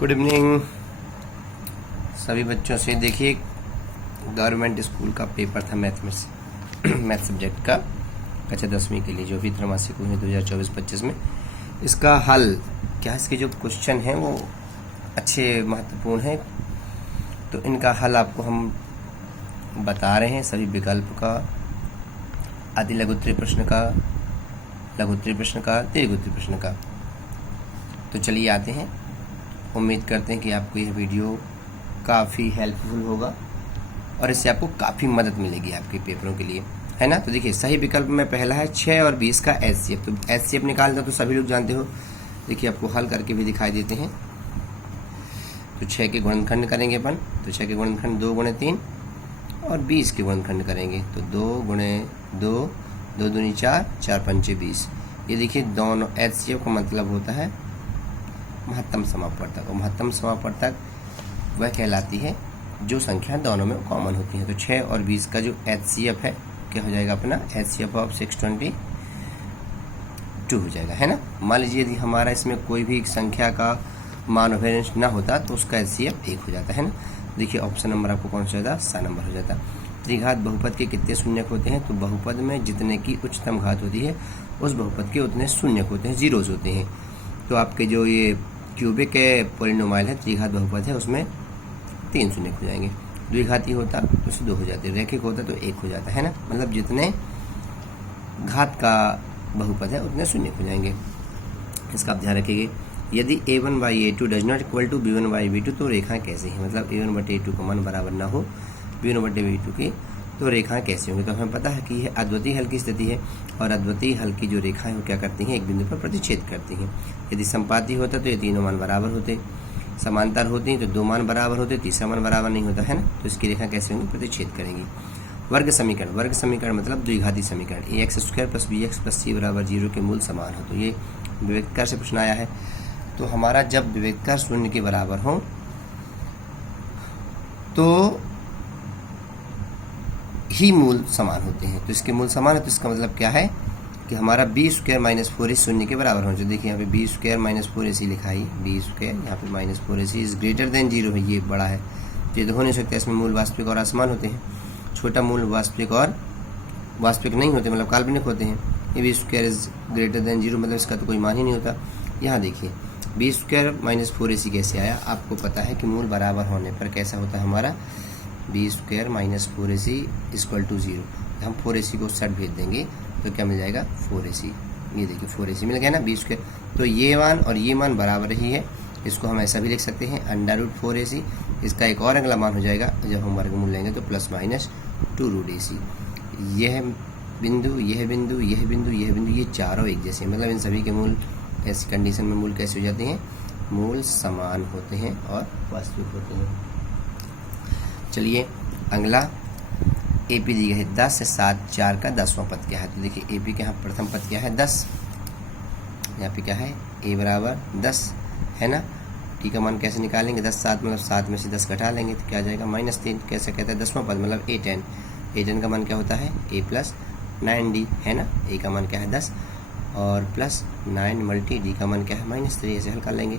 Good evening सभी बच्चों से। देखिए, गवर्नमेंट स्कूल का पेपर था मैथ सब्जेक्ट का कक्षा 10वीं के लिए, जो भी त्रैमासिक हुए 2024-25 में। इसका हल क्या है, इसके जो क्वेश्चन हैं वो अच्छे महत्वपूर्ण हैं, तो इनका हल आपको हम बता रहे हैं। सभी विकल्प का, अति लघुत्तरीय प्रश्न का, लघुत्तरीय प्रश्न का, दीर्घोत्तरीय प्रश्न का। तो चलिए आते हैं। उम्मीद करते हैं कि आपको यह वीडियो काफ़ी हेल्पफुल होगा और इससे आपको काफ़ी मदद मिलेगी आपके पेपरों के लिए, है ना। तो देखिए, सही विकल्प में पहला है 6 और 20 का एचसीएफ। तो एचसीएफ निकालना तो सभी लोग जानते हो। देखिए, आपको हल करके भी दिखाई देते हैं। तो 6 के गुणनखंड करेंगे अपन, तो 6 के गुणनखंड 2 गुणे 3 और 20 के गुणनखंड करेंगे तो 2 गुणे 2, 2 दूनी 4, 4 पंचे 20। ये देखिए, दोनों एचसीएफ का मतलब होता है महत्तम समापवर्तक, और महत्तम समापवर्तक वह कहलाती है जो संख्या दोनों में कॉमन होती है। तो 6 और 20 का जो एचसीएफ है क्या हो जाएगा अपना, एचसीएफ ऑफ 622 हो जाएगा, है ना। मान लीजिए यदि हमारा इसमें कोई भी संख्या का मान वेरिएंस ना होता तो उसका एचसीएफ 1 हो जाता है ना। देखिए, ऑप्शन नंबर आपको कौन सा हो जाता, सा नंबर हो जाता। त्रिघात बहुपद के कितने शून्यक होते हैं, तो बहुपद में जितने की उच्चतम घात होती है उस बहुपद के उतने शून्यक होते हैं, जीरोज होते हैं। तो आपके जो ये क्यूबिक के पॉलिनोमियल है, त्रिघात बहुपद है, उसमें 3 शून्य हो जाएंगे। द्विघाती होता तो उससे 2 हो जाते, रेखिक होता तो 1 हो जाता है ना। मतलब जितने घात का बहुपद है उतने शून्य हो जाएंगे। इसका आप ध्यान रखिए। यदि a1/a2 does not equal to b1/b2 तो रेखाएं कैसी हैं, मतलब a1/a2 का मान बराबर ना हो b1/b2 की, तो रेखाएं कैसी होंगी। तो हमें पता है कि यह अद्वितीय हल की स्थिति है, और अद्वितीय हल की जो रेखाएं वो क्या करती हैं, एक बिंदु पर प्रतिच्छेद करती हैं। यदि संपाती होता तो ये तीनों मान बराबर होते, समांतर होती हैं तो 2 मान बराबर होते, तीसरा मान बराबर नहीं होता है ना। तो इसकी रेखा कैसे होंगी, प्रतिच्छेद करेंगी। वर्ग समीकरण, वर्ग समीकरण मतलब द्विघाती समीकरण, ax² + bx + c = 0 के मूल समान हो। तो ये विवेककार से प्रश्न आया है। तो हमारा जब विवेककार 0 के बराबर हो तो ही मूल समान होते हैं। तो इसके मूल समान है, तो इसका मतलब क्या है कि हमारा b² - 4ac 0 के बराबर हो। जो देखिए यहाँ पे b² - 4ac लिखा है, b² यहाँ पे -4ac इज ग्रेटर देन 0 है, ये बड़ा है। तो ये तो हो नहीं सकता, इसमें मूल वास्तविक और असमान होते हैं। छोटा मूल वास्तविक और वास्तविक नहीं होते, मतलब काल्पनिक होते हैं। ये b² इज ग्रेटर देन 0 मतलब इसका तो कोई मान ही नहीं होता। यहाँ देखिए, b² - 4ac कैसे आया, आपको पता है कि मूल बराबर होने पर कैसा होता है हमारा, b² - 4ac = 0। हम 4ac को सेट भेज देंगे तो क्या मिल जाएगा, 4ac। ये देखिए 4ac मिल गया ना b²। तो ये मान और ये मान बराबर ही है। इसको हम ऐसा भी लिख सकते हैं √4ac। इसका एक और अगला मान हो जाएगा जब हम वर्गमूल लेंगे तो ±2√ac। यह बिंदु, यह बिंदु, यह बिंदु, यह बिंदु, ये चारों एक जैसे, मतलब इन सभी के मूल ऐसी कंडीशन में मूल कैसे हो जाते हैं, मूल समान होते हैं और वास्तविक होते हैं। चलिए अगला, एपी दी गई है 10 से 7 4 का 10वां पद क्या है। तो देखिए एपी के यहाँ प्रथम पद क्या है, 10। यहाँ पे क्या है, ए बराबर 10 है ना। टी का मान कैसे निकालेंगे, 10 7 मतलब 7 में से 10 घटा लेंगे तो क्या आ जाएगा, -3। कैसे कहता है 10वां पद मतलब a10। a10 का मान क्या होता है, a + 9d है ना। ए का मान क्या है 10 और +9 × डी का मान क्या है -3। ऐसे हल कर लेंगे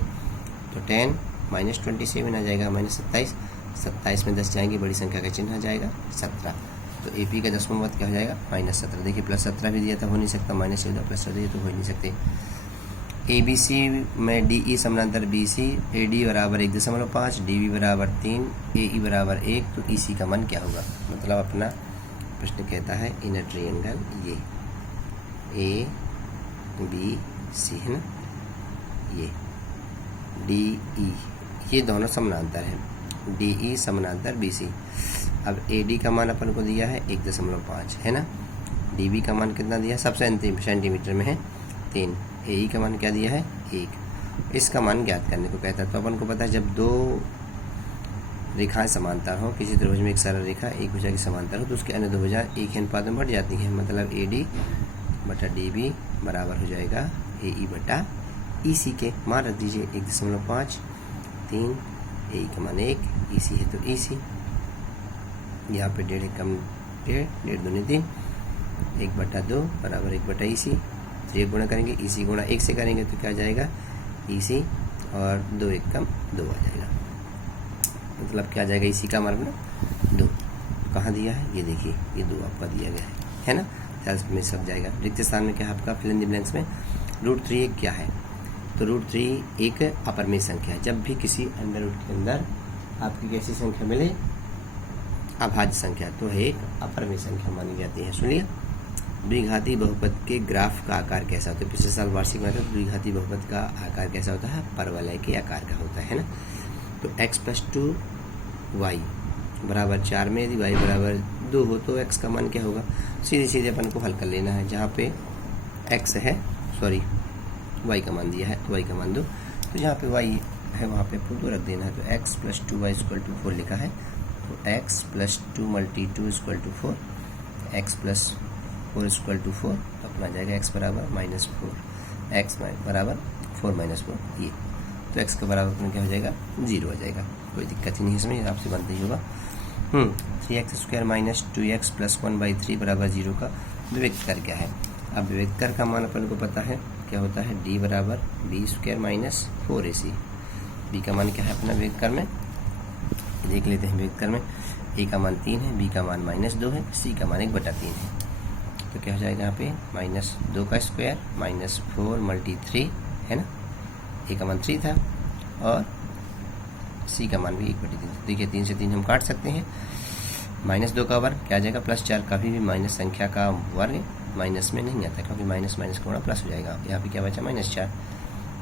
तो 10 - 27 आ जाएगा, -27। 27 में 10 जाएंगे, बड़ी संख्या का चिन्ह आ जाएगा 17। तो एपी का 10वां पद क्या हो जाएगा, -17। देखिए +17 भी दिया था, हो नहीं सकता, -14 +17 दिया तो हो ही नहीं सकते। ABC में DE समानांतर BC, AD बराबर 1.5, DB बराबर 3, AE बराबर 1, तो EC का मान क्या होगा। मतलब अपना प्रश्न कहता है इन अ ट्रायंगल ये ABC है ना, ये DE, ये दोनों समानांतर हैं, DE समानांतर BC। अब AD का मान अपन को दिया है 1.5 है ना। DB का मान कितना दिया, सबसे अंतिम सेंटीमीटर में है 3। AE का मान क्या दिया है 1। इसका मान ज्ञात करने को कहता है। तो अपन को पता है जब 2 रेखाएं समांतर हो, किसी त्रिभुज में एक सरल रेखा एक भुजा की समांतर हो तो उसके अन्य 2 भुजा एक ही अनुपात में बढ़ जाती हैं। मतलब AD/DB बराबर हो जाएगा AE/EC के। मान रख दीजिए 1.5, 3, AE का मान 1, EC है तो EC। यहाँ पे 1.5 कम 1.5, 1.5 दूनी 3, 1/2 बराबर 1/EC। तो ये गुणा करेंगे, EC गुणा 1 से करेंगे तो क्या आ जाएगा, EC और 2 एकम 2 आ जाएगा, मतलब क्या आ जाएगा, इसी का मान ना 2 कहाँ दिया है, ये देखिए ये 2 आपका दिया गया है ना, सेल्स में सब जाएगा। रिक्त स्थान में क्या है आपका, फिल इन द ब्लैंक्स में √3 एक क्या है, तो √3 एक अपरमेय संख्या है। जब भी किसी अंडर रूट के अंदर आपकी कैसी संख्या मिले, अभाज्य संख्या, तो एक अपरमेय संख्या मानी जाती है। सुनिए, द्विघाती बहुपद के ग्राफ का आकार कैसा होता है, पिछले साल वार्षिक में था, द्विघाती बहुपद का आकार कैसा होता है, परवलय के आकार का होता है ना। तो x + 2y = 4 में यदि y = 2 हो तो x का मान क्या होगा, सीधे सीधे अपन को हल कर लेना है। जहाँ पे x है, सॉरी y का मान दिया है तो y का मान 2, तो जहाँ पे y है वहाँ पे 2 रख देना है। तो x + 2y = 4 लिखा है, तो x + 2 × 2 = 4, x + 4 = 4, तो अपना जाएगा x = -4, x = 4 - 4 ये, तो x के बराबर अपना क्या हो जाएगा, 0 आ जाएगा। कोई दिक्कत ही नहीं है इसमें, आपसे बनता ही होगा। 3x² - 2x + 1/3 = 0 का विवेक कर क्या है। अब विवेक कर का मान अपन को पता है क्या होता है, d = b² - 4ac। b का मान क्या है अपना विवेक कर में, देख लेते हैं विवेक कर में। a का मान 3 है, b का मान -2 है, c का मान 1/3 है। तो क्या हो जाएगा यहाँ पे, -2 का स्क्वायर -4 × 3 है ना, a का मान 3 था और c का मान भी 1/3। देखिए 3 से 3 हम काट सकते हैं। -2 का वर्ग क्या आ जाएगा, +4। कभी भी माइनस संख्या का वर्ग माइनस में नहीं आता, क्योंकि माइनस माइनस का गुणा प्लस हो जाएगा। यहाँ पे क्या बचा, -4,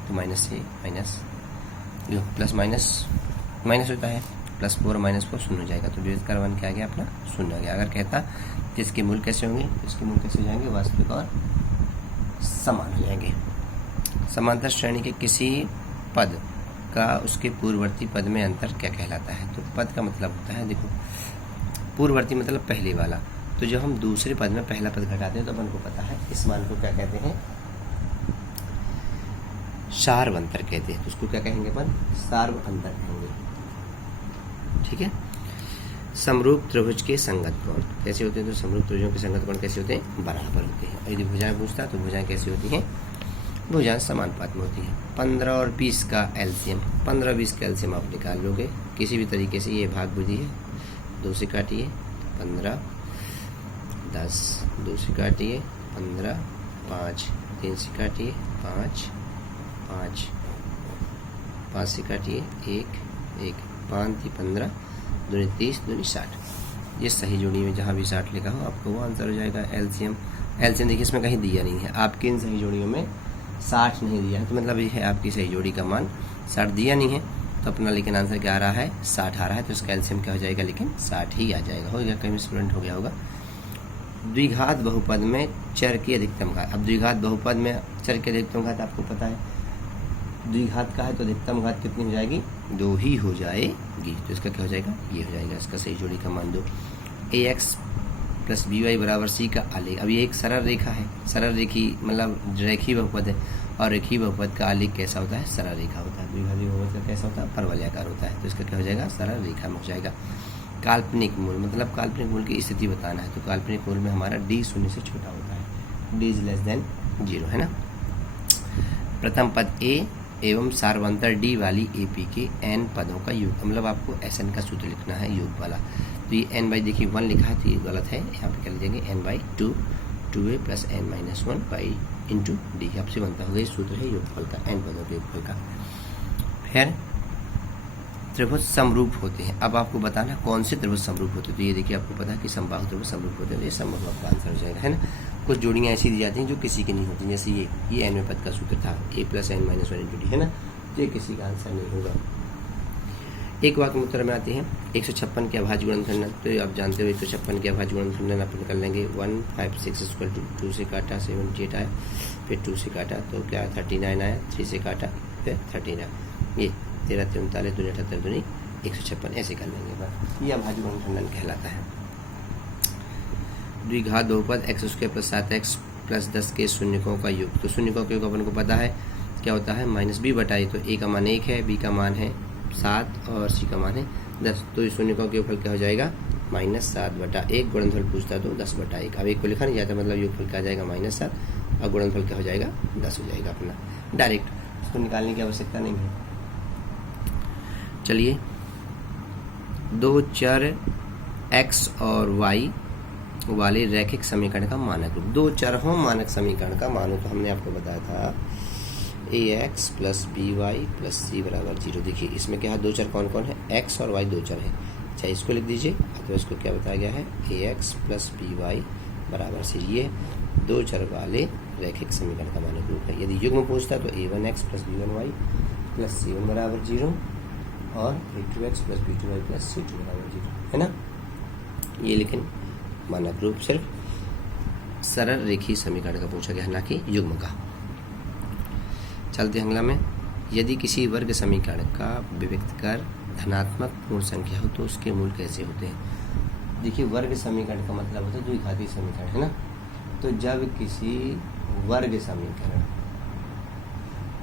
तो माइनस से माइनस प्लस माइनस होता है, +4 - 4 शून्य हो जाएगा। तो विवेक का मान क्या आ गया अपना, शून्य हो गया। अगर कहता कि इसके मूल कैसे होंगे, इसके मूल कैसे हो जाएंगे, वास्तविक और समान हो जाएंगे। समांतर श्रेणी के किसी पद का उसके पूर्ववर्ती पद में अंतर क्या कहलाता है। तो पद का मतलब होता है, देखो पूर्ववर्ती मतलब पहले वाला, तो जब हम दूसरे पद में पहला पद घटाते हैं तो अपन को पता है इस मान को क्या कहते हैं, सार्व अंतर कहते हैं। तो उसको क्या कहेंगे अपन, सार्व अंतर कहेंगे, ठीक है। समरूप त्रिभुज के संगत कोण कैसे होते हैं, तो समरूप त्रिभुजों के संगत कोण कैसे होते हैं, बराबर होते हैं। यदि भुजाएं पूछता तो भुजाएं कैसी होती हैं, भुजाएं समानुपात में होती है। 15 और 20 का एलसीएम, 15 20 का एलसीएम आप निकाल लोगे किसी भी तरीके से। ये भाग बुद्धि है, 2 से काटिए 15, 10 2 से काटिए 15, 5 3 से काटिए 5 5 5 से काटिए 1 1 5 3 15, 2 30 2 60। ये सही जोड़ी में जहाँ भी 60 लिखा हो आपको वो आंसर हो जाएगा। एलसीएम देखिए इसमें कहीं दिया नहीं है, आपकी इन सही जोड़ियों में 60 नहीं दिया है, तो मतलब ये है आपकी सही जोड़ी का मान 60 दिया नहीं है, तो अपना लेकिन आंसर क्या आ रहा है, 60 आ रहा है। तो इसका एलसीएम क्या हो जाएगा, लेकिन 60 ही आ जाएगा। हो गया, कहीं स्टूडेंट हो गया होगा। द्विघात बहुपद में चर की अधिकतम घात। अब द्विघात बहुपद में चर की अधिकतम घात आपको पता है, द्विघात का है तो अधिकतम घात कितनी हो जाएगी, 2 ही हो जाएगी। तो इसका क्या हो जाएगा, ये हो जाएगा। इसका सही जोड़ी का मान 2। ax + by = c का आलेख। अब ये एक सरल रेखा है, सरल रेखी मतलब रेखी बहुपद है, और रेखी बहुपद का आलेख कैसा होता है, सरल रेखा होता है। द्विघाती बहुपद का कैसा होता है, परवलयाकार होता है। तो इसका क्या हो जाएगा, सरल रेखा में हो जाएगा। काल्पनिक मूल मतलब काल्पनिक मूल की स्थिति बताना है, तो काल्पनिक मूल में हमारा d 0 से छोटा होता है, d < 0 है ना। प्रथम पद a एवं सार्वंतर d वाली AP के n पदों का योग, मतलब आपको SN का सूत्र लिखना है योग वाला। तो ये n/, देखिए 1 लिखा है तो ये गलत है, यहाँ पे कर लीजिएंगे n/2 2a + n - 1 × d। आपसे बनता होगा, ये सूत्र है योगफल का, n पदों के योगफल का। फिर त्रिभुज समरूप होते हैं। अब आपको बताना कौन से त्रिभुज समरूप होते हैं। तो ये देखिए आपको पता है कि समबाहु त्रिभुज समरूप होते हैं, ये समबाहु आपका आंसर हो जाएगा, है ना। कुछ जोड़ियाँ ऐसी दी जाती हैं जो किसी की नहीं होती, जैसे ये nवें पद का सूत्र था, a + n - 1 × d, है ना। तो ये किसी का आंसर नहीं होगा। एक वाक्य में उत्तर में आते हैं 156 के अभाज्य गुणनखंडन। तो आप जानते हो 156 के अभाज्य गुणनखंडन अपन कर लेंगे। 1 5 6 = 2 से काटा 78 आया, फिर 2 से काटा तो क्या 39 आया, 3 से काटा फिर 39, ये 13 39 2 78 2 156, ऐसे कर लेंगे बस। ये अभाज्य गुणनखंडन कहलाता है। द्विघात बहुपद x² + 7x + 10 के शून्यकों का योग। तो शून्यकों का योग अपन को पता है क्या होता है, -b/a। तो a का मान 1 है, b का मान है 7 और c का मान है 10। तो इस शून्यकों के योगफल क्या हो जाएगा, -7/1। गुणनफल पूछता तो 10/1। अब 1 को लिखा नहीं जाता, मतलब योगफल क्या आ जाएगा, -7, और गुणनफल क्या हो जाएगा, 10 हो जाएगा अपना। डायरेक्ट इसको निकालने की आवश्यकता नहीं है, चलिए, दो चर x और y वाले रैखिक समीकरण का मानक रूप। दो चर हो मानक समीकरण का मानो तो हमने आपको बताया था ax plus by plus c बराबर 0। देखिए इसमें क्या है, दो चर कौन कौन है, x और y दो चर है। चाहे इसको लिख दीजिए अथवा इसको क्या बताया गया है, ax प्लस by बराबर c। ये दो चर वाले रैखिक समीकरण का मानक रूप है। यदि युग्म पूछता है तो a1x plus b1y plus c1 बराबर 0 और a2x plus b2y plus c2 बराबर 0, है ना। ये लेकिन मानक रूप सिर्फ सरल रेखीय समीकरण का पूछा गया, ना कि युग्म का। चलते हैं अगला में, यदि किसी वर्ग समीकरण का विभक्त कर धनात्मक पूर्ण संख्या हो तो उसके मूल कैसे होते हैं। देखिए वर्ग समीकरण का मतलब होता है द्विघाती समीकरण, है ना। तो जब किसी वर्ग समीकरण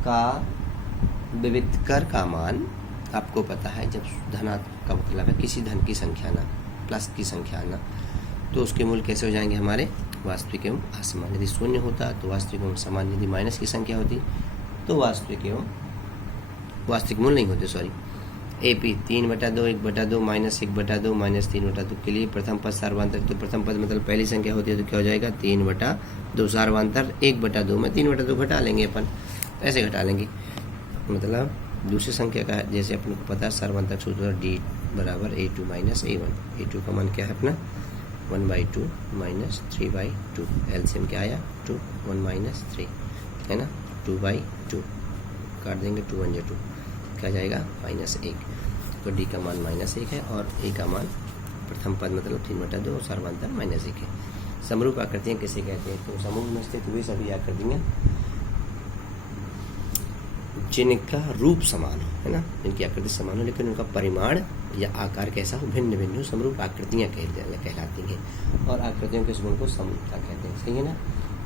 का विभक्त कर का मान आपको पता है, जब धनात्मक का मतलब है किसी धन की संख्या ना, प्लस की संख्या ना, तो उसके मूल कैसे हो जाएंगे हमारे, वास्तविक एवं असमान। यदि शून्य होता तो वास्तविक एवं समान, यदि माइनस की संख्या होती तो वास्तविक एवं वास्तविक मूल नहीं होते, सॉरी। AP 3/2 1/2 माइनस 1/2 माइनस 3/2 के लिए प्रथम पद सार्वधातुक, तो प्रथम पद मतलब पहली संख्या होती है तो क्या हो जाएगा 3/2, सार्वधातुक 1/2 में 3/2 घटा लेंगे अपन, ऐसे घटा लेंगे। मतलब दूसरी संख्या का जैसे अपन को पता है सार्वधातुक सूत्र D बराबर A2 माइनस A1। A2 का मान क्या है अपना 1/2 माइनस 3/2, एलसीएम क्या आया 2, 1 माइनस 3, है ना, 2/2 काट देंगे, 2 1 2 क्या जाएगा -1। तो डी का मान -1 है और ए का मान प्रथम पद मतलब 3/2 और सार्वधातुक -1 है। समरूप आकृतियाँ किसे कहते हैं, तो समूह में स्थित वे सभी आकृतियाँ जिनका रूप समान हो, है ना, जिनकी आकृति समान हो लेकिन उनका परिमाण या आकार कैसा हो, भिन्न भिन्न हो, समरूप आकृतियाँ कहलाती हैं। और आकृतियों के इस गुण को समरूपता कहते हैं, सही है ना।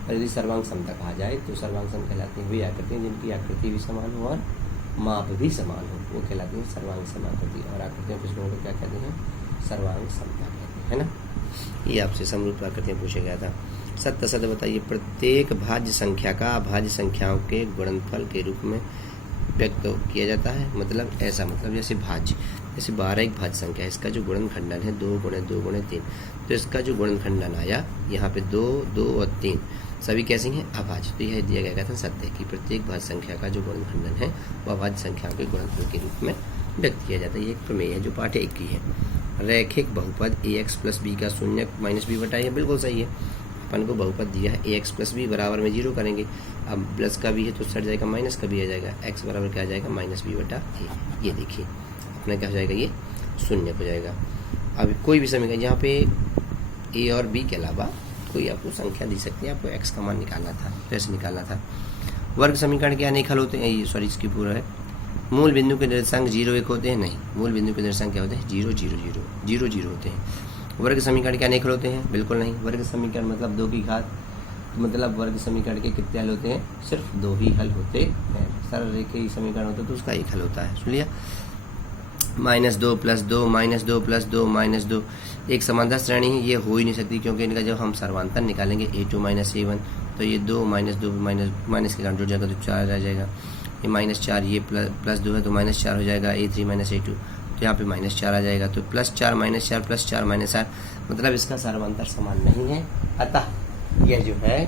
और यदि सर्वांग समता कहा जाए तो सर्वांग सम कहलाती हैं वे आकृतियाँ जिनकी आकृति भी समान हो और माप भी समान हो, वो कहलाती है सर्वांग समाकृति। और आकृतियों के इस गुण को क्या कहते हैं, सर्वांग समता कहते हैं, है ना। ये आपसे समरूप आकृतियाँ पूछा गया था। सत्य सत्य बताइए, प्रत्येक भाज्य संख्या का भाज्य संख्याओं के गुणनफल के रूप में व्यक्त किया जाता है। मतलब ऐसा, मतलब जैसे भाज्य, जैसे 12 एक भाज्य संख्या है, इसका जो गुणनखंडन है 2 × 2 × 3, तो इसका जो गुणनखंडन आया यहाँ पे 2 2 और 3 सभी कैसी हैं, अभाज्य। तो यह दिया गया था सत्य कि प्रत्येक भाज्य संख्या का जो गुणनखंडन है वह भाज्य संख्याओं के गुणनफल के रूप में व्यक्त किया जाता है। ये एक प्रमेय है जो पाठ 1 की है। रैखिक बहुपद ax प्लस b का शून्य माइनस b बटा, है बिल्कुल सही है। अपन को बहुपद दिया है ax प्लस b बराबर में 0 करेंगे, अब प्लस का भी है तो सट जाएगा, माइनस का भी आ जाएगा, x बराबर क्या आ जाएगा -b बटा a। ये देखिए अपना क्या हो जाएगा, ये शून्य हो जाएगा। अब कोई भी समीकरण यहाँ पे a और b के अलावा कोई आपको संख्या दी सकती है, आपको x का मान निकालना था, कैसे निकालना था। वर्ग समीकरण क्या नहीं हल होते हैं, ये सॉरी इसकी पूरा है। मूल बिंदु के निर्देशांक 0 1 होते हैं, नहीं, मूल बिंदु के निर्देशांक क्या होते हैं 0 0 0 0 0 होते हैं। वर्ग समीकरण क्या नहीं हल होते हैं, बिल्कुल नहीं। वर्ग समीकरण मतलब 2 की घात, मतलब वर्ग समीकरण के कितने हल होते हैं, सिर्फ 2 ही हल होते हैं। सरल रेखीय समीकरण होता है तो उसका 1 हल होता है, सुन लिया। -2 + 2 -2 + 2 -2 एक समांतर श्रेणी है, ये हो ही नहीं सकती क्योंकि इनका जब हम सर्वांतर निकालेंगे A2 - A1 तो ये 2 -2 माइनस के कारण जुड़ जाएगा तो 4 रह जाएगा। ये -4, ये +2 है तो -4 हो जाएगा, A3 - A2 तो यहाँ पे -4 आ जाएगा। तो +4 -4 +4 -4 मतलब इसका सर्वांतर समान नहीं है, अतः यह जो है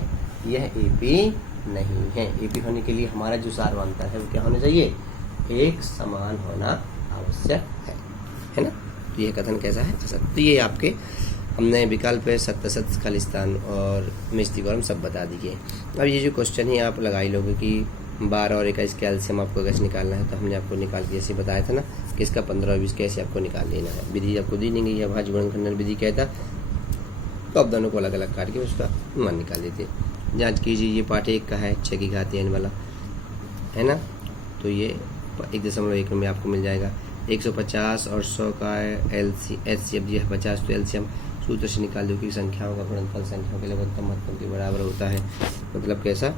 यह AP नहीं है। AP होने के लिए हमारा जो सर्वांतर है वो क्या होना चाहिए, एक समान होना आवश्यक है ना। तो यह कथन कैसा है, असत्य। तो ये आपके हमने विकल्प है सत्य सत्य खालिस्तान और मिस्तिगौरम सब बता दिए। अब ये जो क्वेश्चन है आप लगाई लोगे कि 12 और 21 के एलसीएम आपको कैसे निकालना है, तो हमने आपको निकाल के जैसे बताया था ना कि इसका 15 और 20 कैसे आपको निकाल लेना है। विधि आपको दी नहीं गई है, भाज्य गुणनखंडन विधि कहता, तो आप दोनों को अलग अलग काट के उसका मान निकाल लेते। जाँच कीजिए, ये पाठ 1 का है 6 की घात n वाला, है ना। तो ये 1.1 में आपको मिल जाएगा। 150 और 100 का एलसीएम जी है 50, तो एलसीएम सूत्र से निकाल दो कि संख्याओं का गुणनफल संख्याओं के लघुत्तम महत्तम के बराबर होता है। मतलब कैसा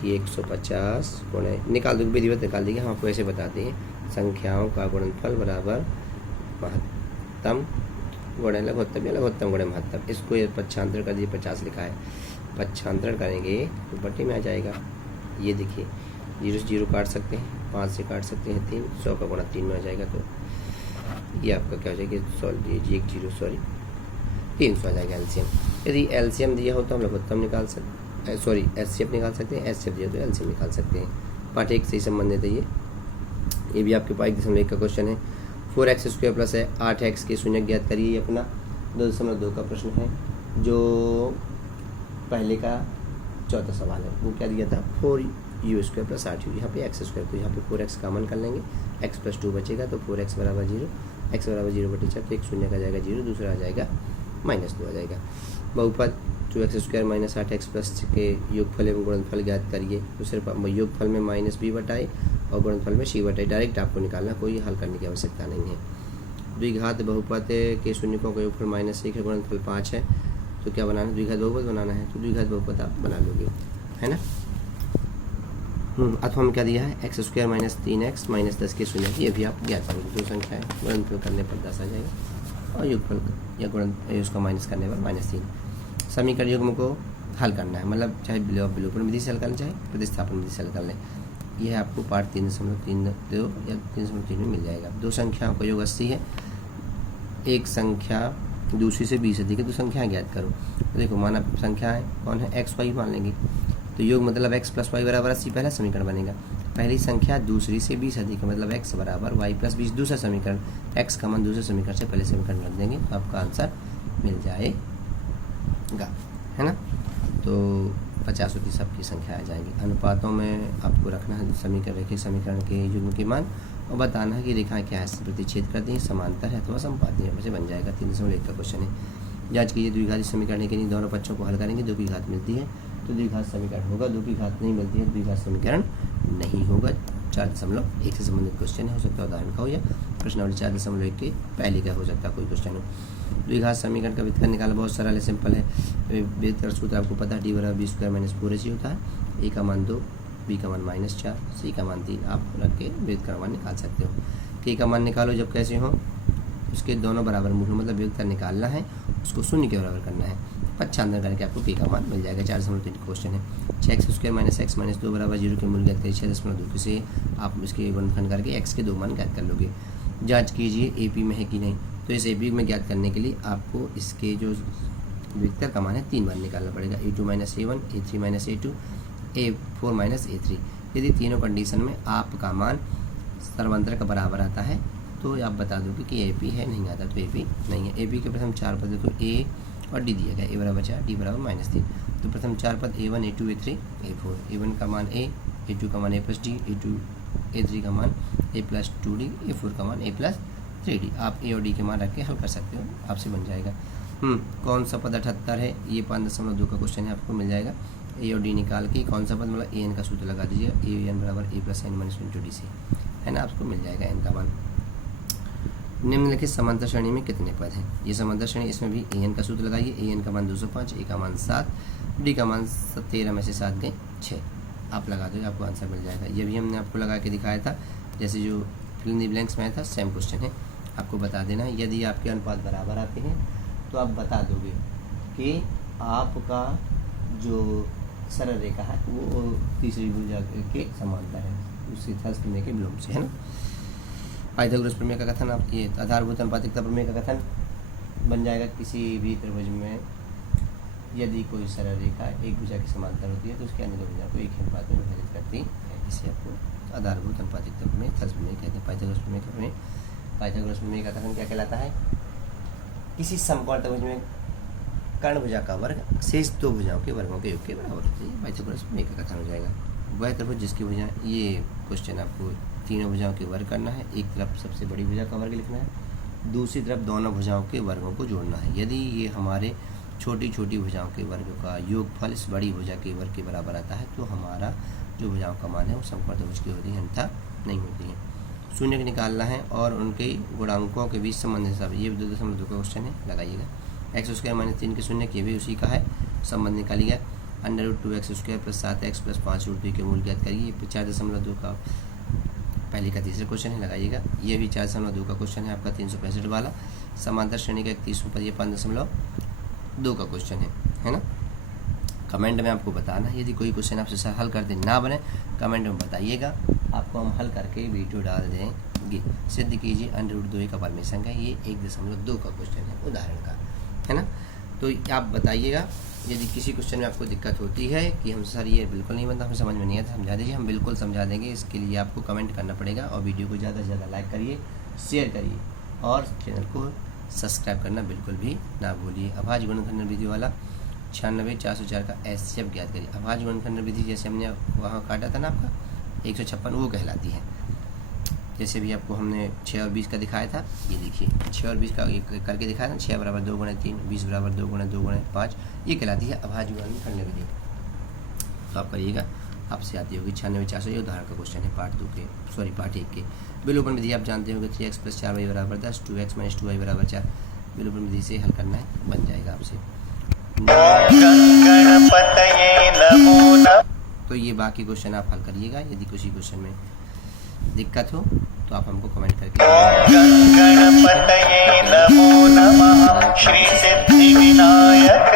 कि 150 गुणे निकाल दो, विधिवत निकाल देंगे, हम आपको ऐसे बताते हैं। संख्याओं का गुणनफल बराबर महत्तम गुणे लघुत्तम या लघुत्तम गुणे महत्तम। इसको ये पक्षांतर कर दिए, 50 लिखा है, पक्षांतरण करेंगे तो बट्टे में आ जाएगा। ये देखिए जीरो से जीरो काट सकते हैं, 5 से काट सकते हैं 3, 100 का गुणा 3 में आ जाएगा, तो ये आपका क्या हो जाएगा, सॉल्व कीजिए 300 आ जाएगा एलसीएम। यदि एलसीएम दिया हो तो हम लोग उत्तम निकाल सकते हैं, सॉरी एचसीएफ निकाल सकते हैं, एचसीएफ दिया तो एलसीएम निकाल सकते हैं। पार्ट 1 से ही संबंधित है ये भी आपके पास 1.1 का क्वेश्चन है। 4x² प्लस है 8x के शून्य ज्ञात करिए, ये अपना 2.2 का प्रश्न है। जो पहले का चौथा सवाल है वो क्या दिया था, 4u² प्लस 8u, यहाँ पे x², तो यहाँ पे 4x कॉमन कर लेंगे, x प्लस 2 बचेगा, तो 4x बराबर 0, x बराबर 0/4, तो एक शून्य का जाएगा 0, दूसरा आ जाएगा -2 आ जाएगा। बहुपद 2x² माइनस 8x प्लस के योगफल एवं गुणनफल ज्ञात करिए, तो सिर्फ योगफल में -b/i और गुणनफल में c/i डायरेक्ट आपको निकालना, कोई हल करने की आवश्यकता नहीं है। द्विघात बहुपद के शून्यकों का योगफल -1 है, गुणनफल 5 है, तो क्या बनाना है, द्विघात बहुपद बनाना है, तो द्विघात बहुपद आप बना लोगे, है ना। अथवा में क्या दिया है, x² माइनस 3x माइनस 10 के शून्य, ये भी आप ज्ञात करोगे। 2 संख्या है, गुणनफल करने पर 10 आ जाएगा और योगफल या गुणन उसका माइनस करने पर -3। समीकरण युग्म को हल करना है, मतलब चाहे विलोपन विधि से हल कर लें, चाहे प्रतिस्थापन विधि से हल कर लें। यह आपको पार्ट 3.32 या 3.3 में मिल जाएगा। 2 संख्याओं का योग 80 है, एक संख्या दूसरी से 20 अधिक है, 2 संख्याएं ज्ञात करो। तो देखो माना संख्याएं कौन है, x y मान लेंगे, तो योग मतलब x प्लस वाई बराबर 80 पहला समीकरण बनेगा। पहली संख्या दूसरी से 20 अधिक है, मतलब x बराबर y प्लस 20 दूसरा समीकरण, x का मान दूसरे समीकरण से पहले समीकरण रख देंगे, तो आपका आंसर मिल जाएगा, है ना। तो 50 सबकी संख्या आ जाएगी। अनुपातों में आपको रखना है समीकरण, रेखीय समीकरण के युग्म के मान, और बताना है कि रेखाएं क्या है, प्रतिच्छेद करती हैं, समांतर है अथवा समपाती है, वैसे बन जाएगा। 3.1 का क्वेश्चन है। जांच कीजिए द्विघाती समीकरण के लिए दोनों पक्षों को हल करेंगे, 2 की घात मिलती है तो द्विघात समीकरण होगा, 2 की घात नहीं मिलती है द्विघात समीकरण नहीं होगा। 4.1 से संबंधित क्वेश्चन हो सकता है उदाहरण का हो, या प्रश्नावली 4.1 के पहले का हो सकता है कोई क्वेश्चन हो। द्विघात समीकरण का व्युत्क्रम निकालना बहुत सरल है, सिंपल है। व्युत्क्रम सूत्र आपको पता है, d बराबर b² माइनस 4ac होता है। a का मान 2, b का मान -4, c का मान 3, आप रख के व्युत्क्रम मान निकाल सकते हो। k का मान निकालो जब कैसे हो, उसके दोनों बराबर मूल, मतलब व्युत्क्रम निकालना है, उसको शून्य के बराबर करना है, पक्षांतर करके आपको k का मान मिल जाएगा। 4.3 क्वेश्चन है। 6x² माइनस x माइनस 2 बराबर 0 के मूल ज्ञात करिए, 6.2 से आप इसके गुणनखंड करके x के 2 मान ज्ञात कर लोगे। जांच कीजिए AP में है कि नहीं, तो इस AP में ज्ञात करने के लिए आपको इसके जो व्युत्क्रम का मान है 3 बार निकालना पड़ेगा, a2 minus a1, a3 minus a2, a4 minus a3। यदि तीनों कंडीशन में आपका मान सर्वांतर का बराबर आता है तो आप बता दोगे कि AP है, नहीं आता तो AP नहीं है। AP के प्रथम 4 पद देखो, a और d दिया गया, a बराबर 4, d बराबर -3, तो प्रथम 4 पद a1, a2, a3, a4, a1 का मान a, a2 का मान a प्लस d, a3 का मान a प्लस 2d, a4 का मान a प्लस 3d। आप a और d के मान रख के हल कर सकते हो, आपसे बन जाएगा। कौन सा पद 78 है, ये 5.2 का क्वेश्चन है, आपको मिल जाएगा। a और d निकाल के कौन सा पद, मतलब an का सूत्र लगा दीजिएगा, an बराबर a plus n minus 1/d, है ना, आपको मिल जाएगा n का मान। निम्नलिखित समांतर श्रेणी में कितने पद हैं, ये समांतर श्रेणी, इसमें भी an का सूत्र लगाइए, an का मान 205, a का मान 7, d का मान 13 में से 7 गए 6, आप लगा दो, आपको आंसर मिल जाएगा। ये भी हमने आपको लगा के दिखाया था, जैसे जो फिल इन द ब्लैंक्स में आया था, सेम क्वेश्चन है, आपको बता देना है। यदि आपके अनुपात बराबर आते हैं तो आप बता दोगे कि आपका जो सरल रेखा है वो तीसरी भुजा के समांतर है, उससे थर्स प्रमेय के विलोम से, है ना। पाइथागोरस प्रमेय का कथन, आप ये आधारभूत अनुपातिकता प्रमेय का कथन बन जाएगा, किसी भी त्रिभुज में यदि कोई सरल रेखा एक भुजा की समांतर होती है तो उसके अन्य दो भुजा को एक ही अनुपात में विभाजित करती है, इसे आपको आधारभूत अनुपातिकता प्रमेय, थर्स प्रमेय कहते हैं। पाइथागोरस प्रमेय का प्रमेय, पाइथागोरस प्रमेय का कथन क्या कहलाता है, किसी समकोण त्रिभुज में कर्ण भुजा का वर्ग शेष दो भुजाओं के वर्गों के योग के बराबर होती है, पाइथागोरस प्रमेय का कथन हो जाएगा। वह त्रिभुज जिसकी भुजा, ये क्वेश्चन आपको तीनों भुजाओं के वर्ग करना है, एक तरफ सबसे बड़ी भुजा का वर्ग लिखना है, दूसरी तरफ दोनों भुजाओं के वर्गों को जोड़ना है। यदि ये हमारे छोटी छोटी भुजाओं के वर्ग का योगफल इस बड़ी भुजा के वर्ग के बराबर आता है तो हमारा जो भुजाओं का मान है वो समकोण त्रिभुज की होती है, अन्यथा नहीं होती है। शून्य निकालना है और उनके गुणांकों के बीच संबंध हिसाब, ये 2.2 का क्वेश्चन है, लगाइएगा। x² माइनस 3 के शून्य के भी उसी का है, संबंध निकालिएगा। √2x² प्लस 7x प्लस 5√2 के मूल ज्ञात करिए, 4.2 का पहले का तीसरा क्वेश्चन है, लगाइएगा। ये भी 4.2 का क्वेश्चन है आपका 365 वाला। समांतर श्रेणी का 31 पद, ये 5.2 का क्वेश्चन है ना। कमेंट में आपको बताना है, यदि कोई क्वेश्चन आपसे हल करते ना बने कमेंट में बताइएगा, आपको हम हल करके वीडियो डाल देंगे। सिद्ध कीजिए √2a का परमेशन का, ये 1.2 का क्वेश्चन है उदाहरण का, है ना। तो आप बताइएगा यदि किसी क्वेश्चन में आपको दिक्कत होती है कि हम सर ये बिल्कुल नहीं बनता, हमें समझ में नहीं आता, समझा दीजिए, हम बिल्कुल समझा देंगे। इसके लिए आपको कमेंट करना पड़ेगा और वीडियो को ज़्यादा से ज़्यादा लाइक करिए, शेयर करिए और चैनल को सब्सक्राइब करना बिल्कुल भी ना भूलिए। अभाज्य गुणनखंड विधि वाला 96,404 का एचसीएफ ज्ञात करिए। अभाज्य गुणनखंड विधि जैसे हमने वहाँ काटा था ना आपका 156, वो कहलाती है। जैसे भी आपको हमने 6 और 20 का दिखाया था, ये देखिए 6 और 20 का करके दिखाया था, 6 = 2 × 3, 20 = 2 × 2 × 5, ये कहलाती है अभाज्य गुणनखंड विधि। तो आप करिएगा, आपसे आती होगी 96,400, ये उदाहरण का क्वेश्चन है पार्ट 1 के। विलोपन विधि आप जानते होंगे, 3x + 4y = 10, 2x - 2y = 4। विलोपन विधि से हल करना है, बन जाएगा आपसे। तो ये बाकी क्वेश्चन आप हल करिएगा। यदि किसी क्वेश्चन में दिक्कत हो तो आप हमको कमेंट करके गणपतये नमो नमः श्री सिद्धि विनायक